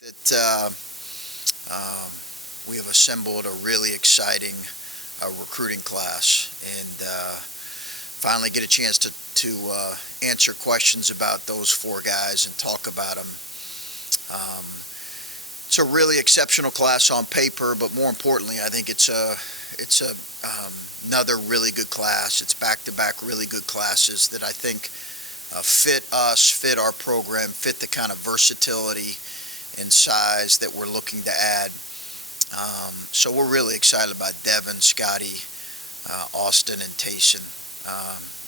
that we have assembled a really exciting recruiting class, and finally get a chance to answer questions about those four guys and talk about them. It's a really exceptional class on paper, but more importantly, I think it's another really good class. It's back-to-back really good classes that I think fit us, fit our program, fit the kind of versatility and size that we're looking to add. So we're really excited about Devin, Scotty, Austin, and Tayson.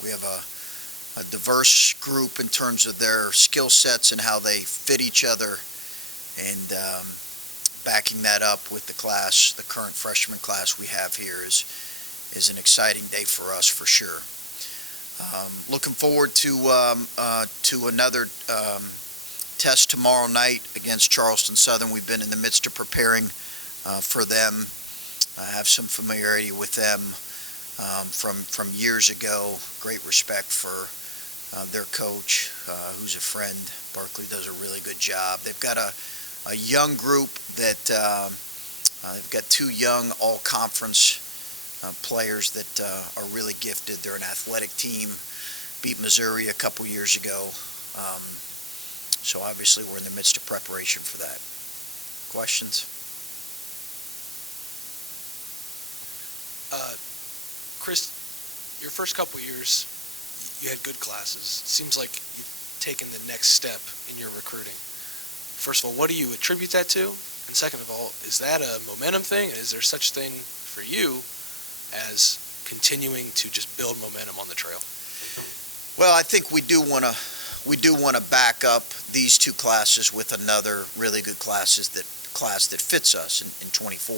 We have a diverse group in terms of their skill sets and how they fit each other, and backing that up with the class, the current freshman class we have here is an exciting day for us for sure. Looking forward to another test tomorrow night against Charleston Southern. We've been in the midst of preparing for them. I have some familiarity with them from years ago. Great respect for their coach, who's a friend. Barkley does a really good job. They've got a young group that they've got two young all-conference players that are really gifted. They're an athletic team. Beat Missouri a couple years ago. So obviously we're in the midst of preparation for that. Questions? Chris, your first couple years, you had good classes. It seems like you've taken the next step in your recruiting. First of all, what do you attribute that to? And second of all, is that a momentum thing? Is there such thing for you as continuing to just build momentum on the trail? Well, I think we do want to back up these two classes with another really good class that fits us in 24.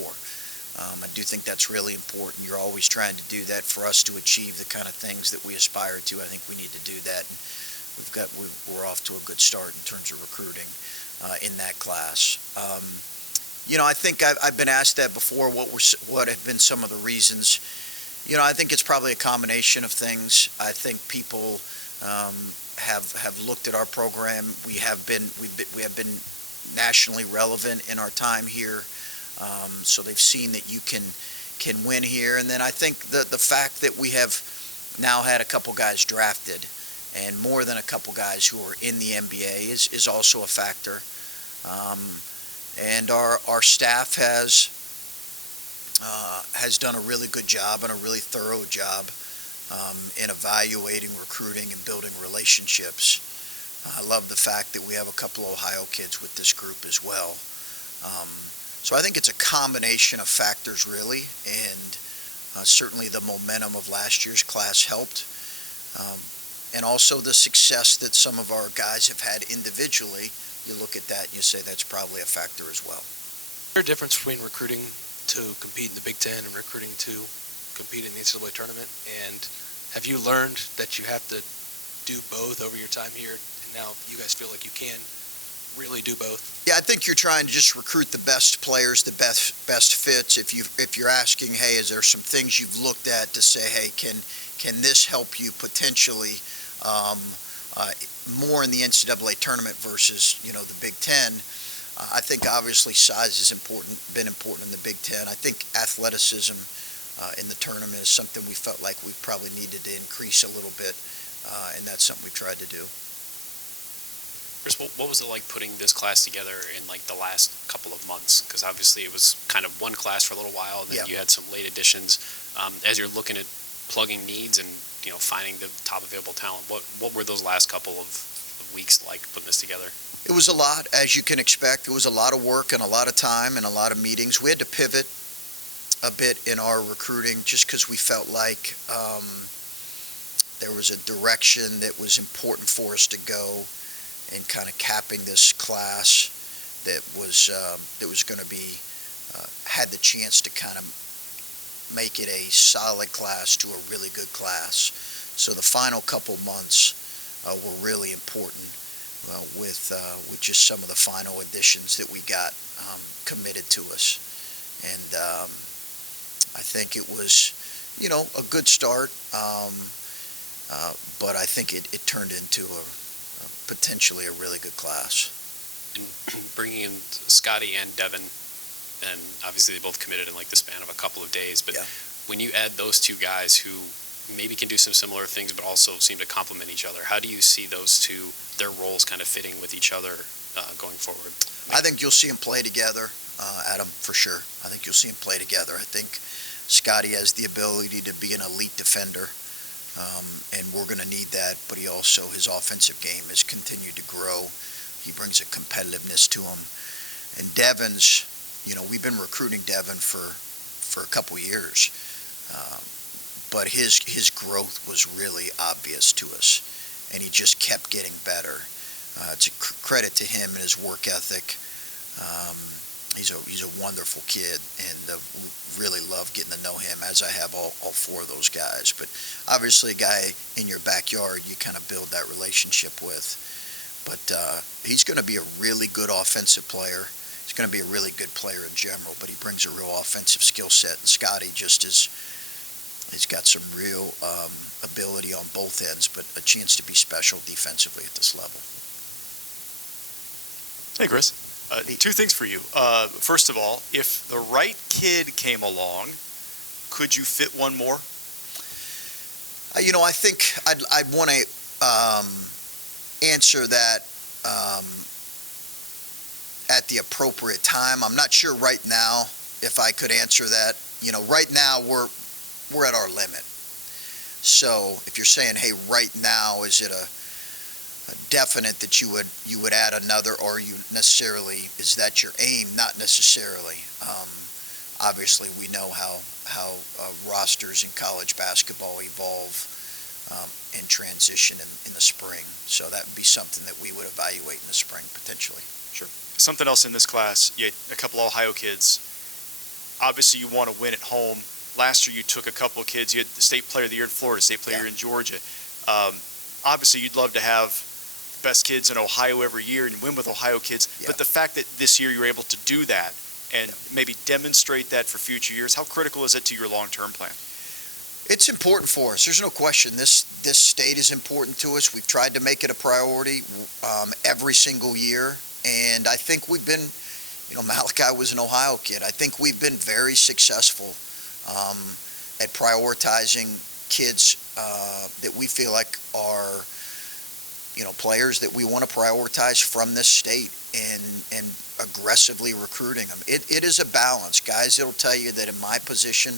I do think that's really important. You're always trying to do that for us to achieve the kind of things that we aspire to. I think we need to do that. And we're off to a good start in terms of recruiting in that class. I think I've been asked that before. What have been some of the reasons? I think it's probably a combination of things. I think people have looked at our program. We have been nationally relevant in our time here. So they've seen that you can win here. And then I think the fact that we have now had a couple guys drafted and more than a couple guys who are in the NBA is also a factor. And our staff has done a really good job and a really thorough job in evaluating, recruiting, and building relationships. I love the fact that we have a couple Ohio kids with this group as well. So I think it's a combination of factors, really, and certainly the momentum of last year's class helped, and also the success that some of our guys have had individually. You look at that and you say that's probably a factor as well. Is there a difference between recruiting to compete in the Big Ten and recruiting to compete in the NCAA tournament? And have you learned that you have to do both over your time here, and now you guys feel like you can really do both? Yeah, I think you're trying to just recruit the best players, the best fits. If you're asking, hey, is there some things you've looked at to say, hey, can this help you potentially more in the NCAA tournament versus the Big Ten? I think obviously size is been important in the Big Ten. I think athleticism in the tournament is something we felt like we probably needed to increase a little bit, and that's something we've tried to do. Chris, what was it like putting this class together in like the last couple of months? Because obviously it was kind of one class for a little while, and then you had some late additions. As you're looking at plugging needs and finding the top available talent, what were those last couple of weeks like putting this together? It was a lot, as you can expect. It was a lot of work and a lot of time and a lot of meetings. We had to pivot a bit in our recruiting just because we felt like there was a direction that was important for us to go, and kind of capping this class that was going to be had the chance to kind of make it a solid class to a really good class. So the final couple months were really important with just some of the final additions that we got committed to us, and I think it was a good start, but I think it turned into potentially a really good class. and bringing in Scotty and Devin, and obviously they both committed in like the span of a couple of days, but Yeah. when you add those two guys who maybe can do some similar things but also seem to complement each other, how do you see those two, their roles kind of fitting with each other going forward? I think you'll see them play together, Adam, for sure. I think you'll see them play together. I think Scotty has the ability to be an elite defender, and we're going to need that, but he also, his offensive game has continued to grow. He brings a competitiveness to him. And Devin's, we've been recruiting Devin for a couple years, but his growth was really obvious to us, and he just kept getting better. It's a credit to him and his work ethic. He's a wonderful kid, and really love getting to know him, as I have all four of those guys. But obviously a guy in your backyard you kind of build that relationship with. But he's going to be a really good offensive player. He's going to be a really good player in general, but he brings a real offensive skill set. And Scotty he's got some real ability on both ends, but a chance to be special defensively at this level. Hey, Chris. Two things for you. First of all, if the right kid came along, could you fit one more? I think I'd want to answer that at the appropriate time. I'm not sure right now if I could answer that. Right now we're at our limit. So if you're saying, hey, right now, is it a definite that you would add another, or is that your aim? Not necessarily. Obviously, we know how rosters in college basketball evolve and transition in the spring. So that would be something that we would evaluate in the spring potentially. Sure. Something else in this class, you had a couple Ohio kids. Obviously, you want to win at home. Last year, you took a couple of kids. You had the state player of the year in Florida, state player in Georgia. Obviously, you'd love to have the best kids in Ohio every year and win with Ohio kids. Yeah. But the fact that this year you were able to do that and maybe demonstrate that for future years, how critical is it to your long-term plan? It's important for us. There's no question. This state is important to us. We've tried to make it a priority every single year. And I think we've been, Malachi was an Ohio kid. I think we've been very successful at prioritizing kids that we feel like are, players that we want to prioritize from this state and aggressively recruiting them. It is a balance. Guys, it'll tell you that in my position,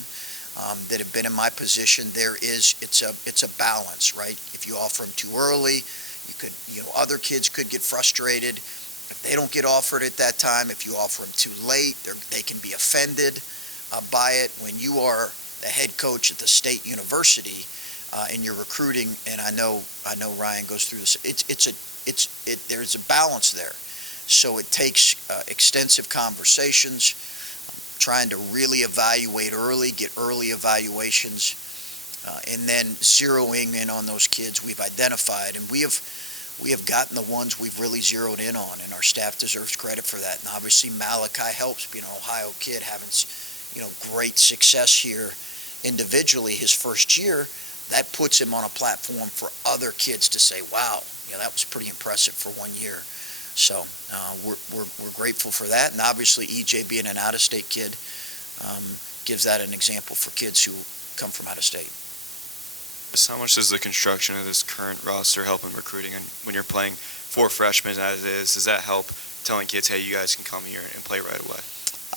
that have been in my position, it's a balance, right? If you offer them too early, other kids could get frustrated. If they don't get offered at that time, if you offer them too late, they can be offended by it. When you are the head coach at the state university and you're recruiting, and I know Ryan goes through this, there's a balance there. So it takes extensive conversations, trying to really evaluate early, get early evaluations, and then zeroing in on those kids we've identified. And we have gotten the ones we've really zeroed in on, and our staff deserves credit for that. And obviously Malachi helps, being an Ohio kid, having great success here individually his first year. That puts him on a platform for other kids to say, wow, that was pretty impressive for 1 year. So we're grateful for that. And obviously EJ, being an out-of-state kid, gives that an example for kids who come from out of state. How much does the construction of this current roster help in recruiting? And when you're playing 4 freshmen as it is, does that help telling kids, hey, you guys can come here and play right away?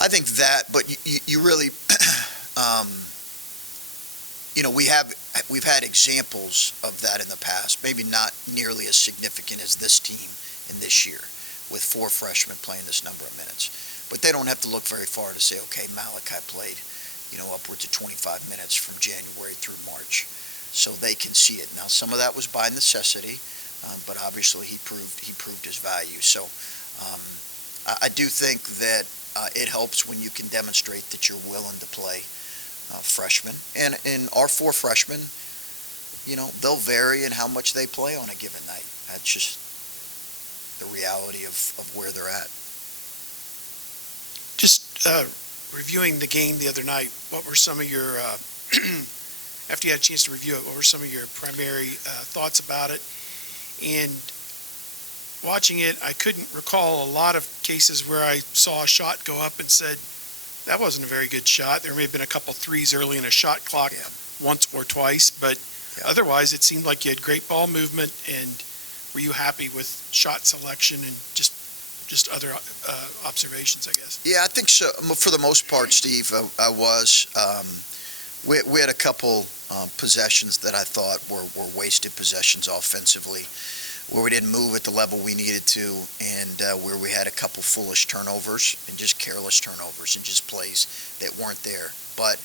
I think that, but you really, we've had examples of that in the past, maybe not nearly as significant as this team in this year, with 4 freshmen playing this number of minutes. But they don't have to look very far to say, okay, Malachi played, upwards of 25 minutes from January through March. So they can see it. Now, some of that was by necessity, but obviously he proved his value. So I do think that it helps when you can demonstrate that you're willing to play freshmen. And in our 4 freshmen, they'll vary in how much they play on a given night. That's just the reality of where they're at. Just reviewing the game the other night, what were some of your after you had a chance to review it, what were some of your primary thoughts about it? And watching it, I couldn't recall a lot of cases where I saw a shot go up and said, that wasn't a very good shot. There may have been a couple threes early in a shot clock once or twice, but otherwise it seemed like you had great ball movement. And were you happy with shot selection and just other observations, I guess? Yeah, I think so. For the most part, Steve, I was. We had a couple possessions that I thought were wasted possessions offensively, where we didn't move at the level we needed to, and where we had a couple foolish turnovers and just careless turnovers and just plays that weren't there. But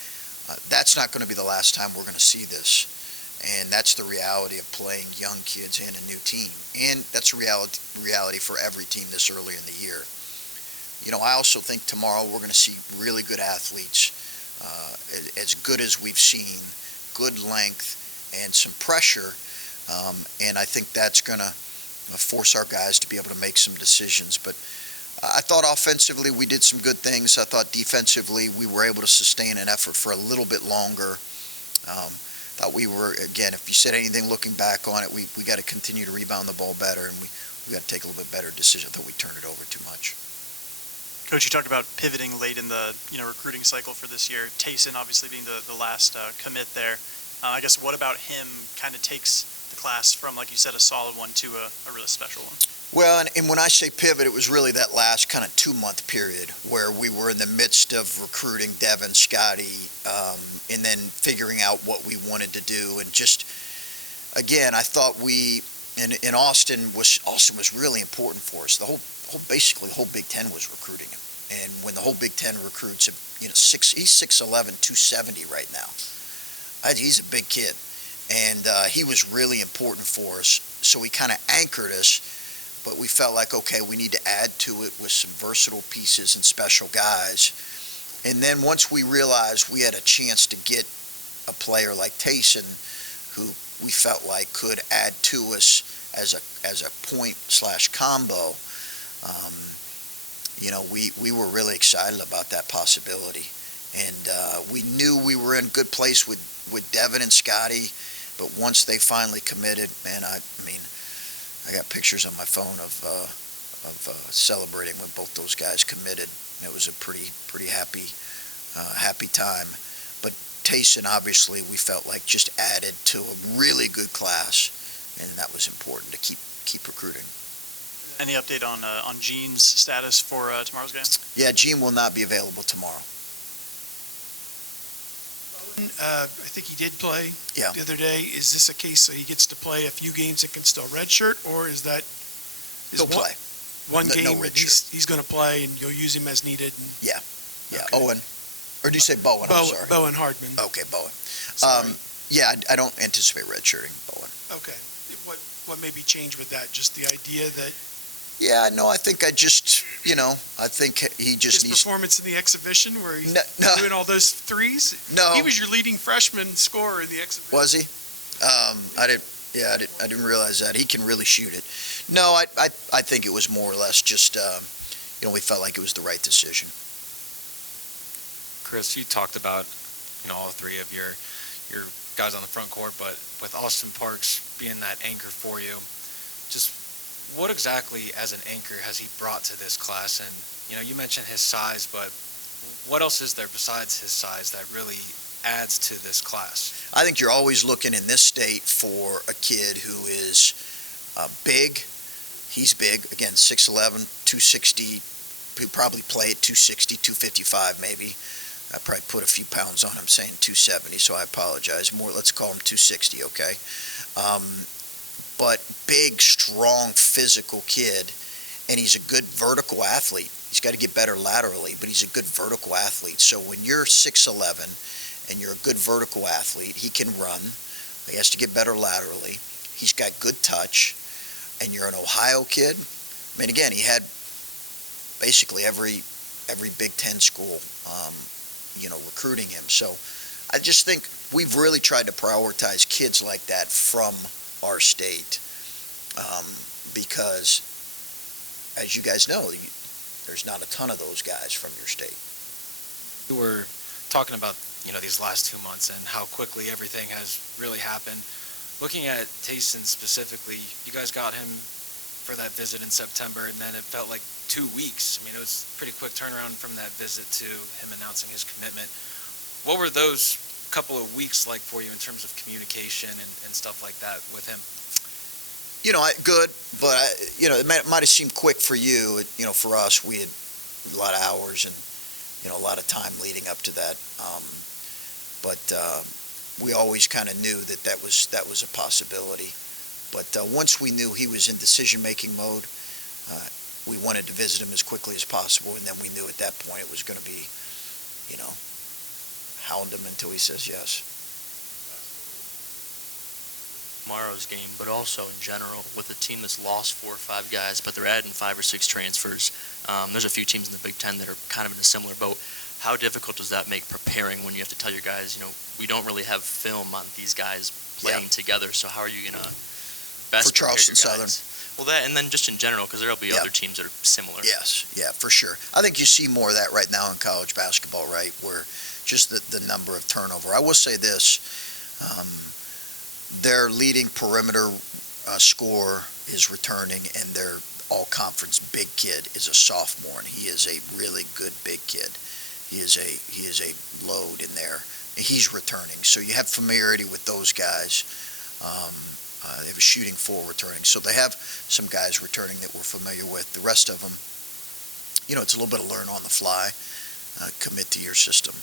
that's not going to be the last time we're going to see this. And that's the reality of playing young kids and a new team. And that's a reality for every team this early in the year. You know, I also think tomorrow we're going to see really good athletes, as good as we've seen, good length and some pressure. And I think that's going to force our guys to be able to make some decisions. But I thought offensively we did some good things. I thought defensively we were able to sustain an effort for a little bit longer. Thought we were, again, if you said anything looking back on it, we got to continue to rebound the ball better, and we got to take a little bit better decision. I thought we turned it over too much. Coach, you talked about pivoting late in the recruiting cycle for this year. Tayson obviously being the last commit there. I guess what about him kind of takes the class from, like you said, a solid one to a really special one? Well, and when I say pivot, it was really that last kind of 2-month period where we were in the midst of recruiting Devin, Scotty, and then figuring out what we wanted to do. And just, again, I thought in Austin was really important for us. Basically the whole Big Ten was recruiting him. And when the whole Big Ten recruits, he's 6'11", 270 right now. He's a big kid. And he was really important for us. So he kind of anchored us. But we felt like, okay, we need to add to it with some versatile pieces and special guys. And then once we realized we had a chance to get a player like Tayson, who we felt like could add to us as a point/combo, we were really excited about that possibility. And we knew we were in a good place with Devin and Scotty, but once they finally committed, man, I got pictures on my phone of celebrating when both those guys committed. It was a pretty happy time. But Tayson, obviously, we felt like just added to a really good class, and that was important to keep recruiting. Any update on Gene's status for tomorrow's game? Yeah, Gene will not be available tomorrow. I think he did play Yeah. the other day. Is this a case that he gets to play a few games and can still redshirt, or is that He'll play. one No game red he's going to play and you'll use him as needed? Yeah, Okay. Owen. Or do you say Bowen? I'm sorry. Bowen Hardman. Okay, Bowen. Sorry. Yeah, I don't anticipate redshirting Bowen. Okay. What maybe changed with that? Just the idea that Yeah, no, I think I think he just his needs. performance in the exhibition where he's No. doing all those threes? No. He was your leading freshman scorer in the exhibition. Was he? I didn't realize that. He can really shoot it. No, I think it was more or less just, we felt like it was the right decision. Chris, you talked about, all three of your guys on the front court, but with Austin Parks being that anchor for you, just what exactly as an anchor has he brought to this class? And, you mentioned his size, but what else is there besides his size that really adds to this class? I think you're always looking in this state for a kid who is big. He's big. Again, 6'11", 260. He'll probably play at 260, 255 maybe. I probably put a few pounds on him saying 270, so I apologize. Let's call him 260, okay? But big, strong, physical kid, and he's a good vertical athlete. He's got to get better laterally, but he's a good vertical athlete. So when you're 6'11", and you're a good vertical athlete, he can run. He has to get better laterally. He's got good touch, and you're an Ohio kid. I mean, again, he had basically every Big Ten school, recruiting him. So I just think we've really tried to prioritize kids like that from our state, because, as you guys know, there's not a ton of those guys from your state. You were talking about, these last 2 months and how quickly everything has really happened. Looking at Tayson specifically, you guys got him for that visit in September, and then it felt like 2 weeks. I mean, it was a pretty quick turnaround from that visit to him announcing his commitment. What were those couple of weeks like for you in terms of communication and stuff like that with him? Good, but it might have seemed quick for you. For us, we had a lot of hours and a lot of time leading up to that. But we always kind of knew that was a possibility. But once we knew he was in decision-making mode, we wanted to visit him as quickly as possible, and then we knew at that point it was going to be, hound him until he says yes. Tomorrow's game, but also in general, with a team that's lost 4 or 5 guys, but they're adding 5 or 6 transfers. There's a few teams in the Big Ten that are kind of in a similar boat. How difficult does that make preparing when you have to tell your guys, we don't really have film on these guys playing together, so how are you going to best For Charleston prepare your Southern? guys? Well, that, and then just in general, because there'll be other teams that are similar. Yes, yeah, for sure. I think you see more of that right now in college basketball, right, where just the number of turnover. I will say this, their leading perimeter scorer is returning, and their all-conference big kid is a sophomore, and he is a really good big kid. He is a load in there. He's returning, so you have familiarity with those guys. They have a shooting 4 returning, so they have some guys returning that we're familiar with. The rest of them, it's a little bit of learn on the fly, commit to your system.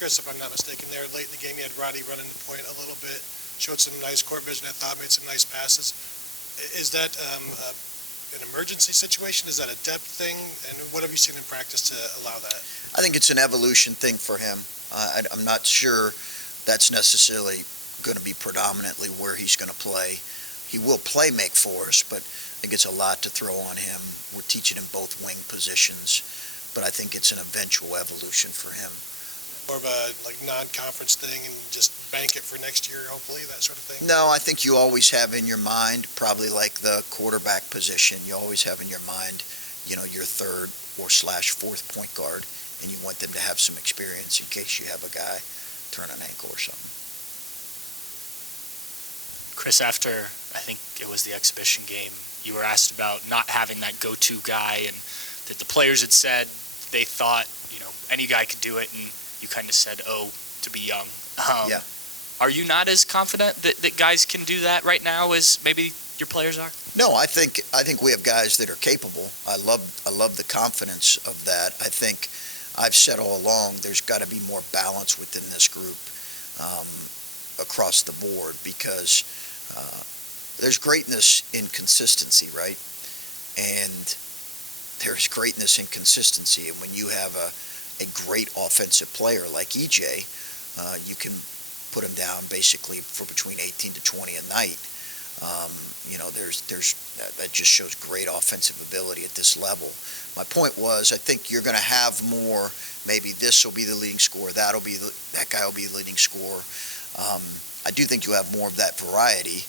Chris, if I'm not mistaken, there late in the game, you had Roddy running the point a little bit, showed some nice court vision, I thought, made some nice passes. Is that an emergency situation? Is that a depth thing? And what have you seen in practice to allow that? I think it's an evolution thing for him. I'm not sure that's necessarily going to be predominantly where he's going to play. He will play make for us, but I think it's a lot to throw on him. We're teaching him both wing positions, but I think it's an eventual evolution for him. More of a non-conference thing and just bank it for next year, hopefully, that sort of thing? No, I think you always have in your mind, probably like the quarterback position, you always have in your mind, your third or / fourth point guard, and you want them to have some experience in case you have a guy turn an ankle or something. Chris, after I think it was the exhibition game, you were asked about not having that go-to guy, and that the players had said they thought, any guy could do it, and you kind of said, to be young. Yeah. Are you not as confident that guys can do that right now as maybe your players are? No, I think we have guys that are capable. I love the confidence of that. I think I've said all along there's got to be more balance within this group across the board, because there's greatness in consistency, right? And there's greatness in consistency, and when you have a great offensive player like EJ, you can put him down basically for between 18 to 20 a night. That just shows great offensive ability at this level. My point was, I think you're going to have more. Maybe this will be the leading scorer. That guy will be the leading scorer. I do think you have more of that variety.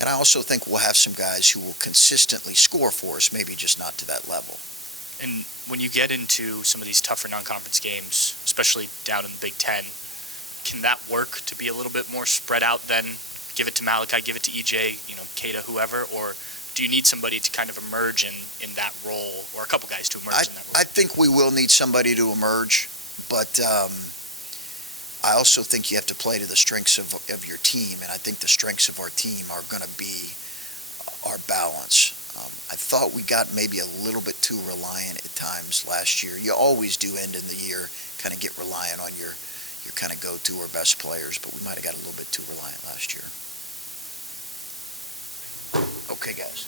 And I also think we'll have some guys who will consistently score for us, maybe just not to that level. And when you get into some of these tougher non-conference games, especially down in the Big Ten, can that work to be a little bit more spread out than give it to Malachi, give it to EJ, Kata, whoever? Or do you need somebody to kind of emerge in that role, or a couple guys to emerge in that role? I think we will need somebody to emerge, but I also think you have to play to the strengths of your team, and I think the strengths of our team are going to be our balance. I thought we got maybe a little bit too reliant at times last year. You always do end in the year, kind of get reliant on your kind of go-to or best players, but we might have got a little bit too reliant last year. Okay, guys.